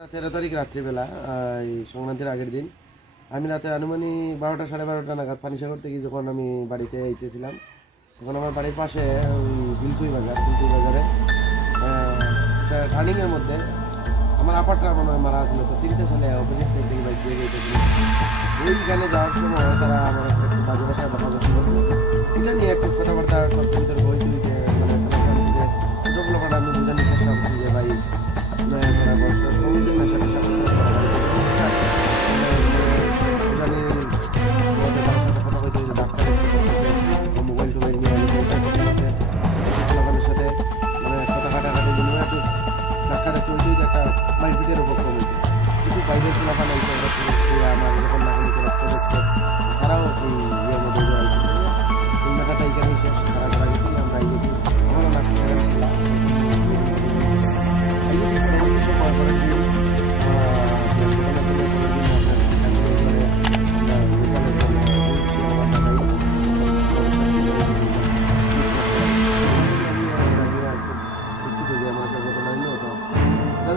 তেরো তারিখ রাত্রিবেলা এই সংক্রান্তির আগের দিন। আমি রাতে আনুমানিক বারোটা, সাড়ে বারোটা নাগাদ পানিসাগর থেকে যখন আমি বাড়িতে আইতেছিলাম, তখন আমার বাড়ির পাশে বিলতুই বাজার বিলতুই বাজারে টার্নিংয়ের মধ্যে আমার আপারটা মনে হয় মারা আসলো তো তিনটে ছেলে অপোজিট সাইড থেকে বাইক দিয়ে গেছিল ওইখানে যাওয়ার সময় তারা আমার একটা বাজে বাসায় কথা বলতে এটা নিয়ে একটু কথাবার্তা ডাক্তারের চলতেই একটা মাইন্ডফিটের উপক্রম হয়েছে কিছু বাইরের চলাফান আমার যখন না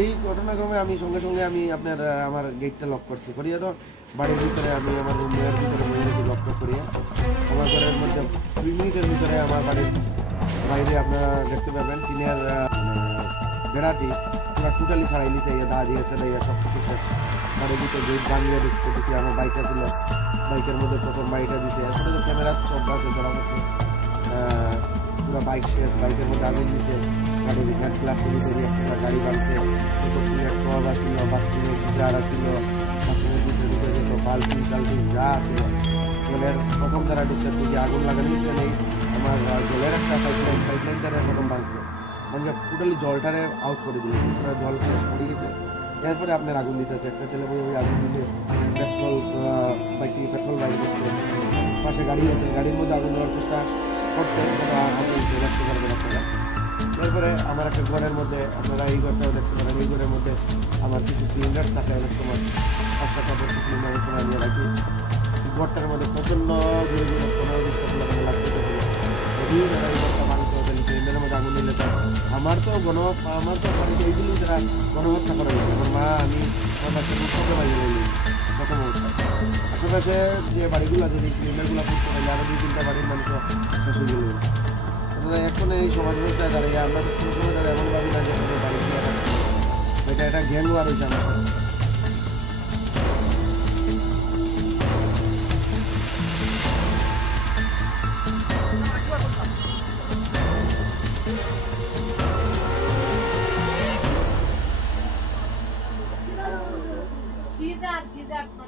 এই ঘটনাক্রমে আমি সঙ্গে সঙ্গে আমি আপনার আমার গেটটা লক করছি। করিয়া তো বাড়ির ভিতরে আমি আমার রুমের ভিতরে গেছি লক করিয়া। আমার ঘরের মধ্যে দুই মিনিটের ভিতরে আমার বাড়ির বাইরে আপনারা দেখতে পাবেন, টিনের মানে বেড়াটি পুরো টোটালি ছাড়াই নিচে দা দিয়েছে ইয়ে সব কিছু বাড়ির ভিতরে গেট বানিয়ে দিচ্ছে, দেখি আমার বাইকটা ছিল। বাইকের মধ্যে প্রথম বাইকটা দিছে। তো ক্যামেরা সব আছে, ধরা হচ্ছে পুরো বাইক শেষ। বাইকের মধ্যে আগুন দিছে। গাড়ির হ্যান্ড গ্লাসের ভিতরে একটা গাড়ি বানছে টব আসছিল বাথরুমের গিজার আসছিল বাথরুমের ভিতরে ঢুকে যেত বালতি টালতি যা আসছিল জলের প্রথম তারা ঢুকছে যদি আগুন লাগানোই তো নেই। আমার জলের একটা পাইপলাইন পাইপলাইনটারে প্রথম ভাঙছে মানে টোটালি জলটারে আউট করে দিল। পুরো জল শেষ পড়ে গেছে। এরপরে আপনার আগুন দিতেছে। একটা ছেলে বই ওই আগুন দিছে পেট্রোল বাইক পেট্রোল বাইক দিচ্ছে পাশে গাড়ি আছে, গাড়ির মধ্যে আগুন দেওয়ার চেষ্টা করছে এরপরে আমার একটা ঘরের মধ্যে, আপনারা এই ঘরটাও দেখতে পারেন, এই ঘরের মধ্যে আমার কিছু সিলিন্ডার থাকে, অনেক সময় পাঁচটা কাপড় সিলিন্ডার সময় নিয়ে রাখি। ঘরটার মধ্যে প্রচণ্ড ঘুরে ঘুরে পনেরো বিশ টাকা লাগে লাগতে আমার তো গণ আমার তো বাড়িতে এইগুলো যারা গণহত্যা করা হয়েছে। আমার মা, আমি, আমার মুখে বাড়ি প্রথম অবস্থা। আশেপাশে যে বাড়িগুলো আছে, সেই সিলিন্ডারগুলো করে আরও দুই তিনটা বাড়ির মানুষ এখন এই সমাজ ব্যবস্থায় দাঁড়িয়ে, আমরা এমন ভাবি না যে বাড়ি এটা একটা গ্যাং আর হয়েছে। that, give that.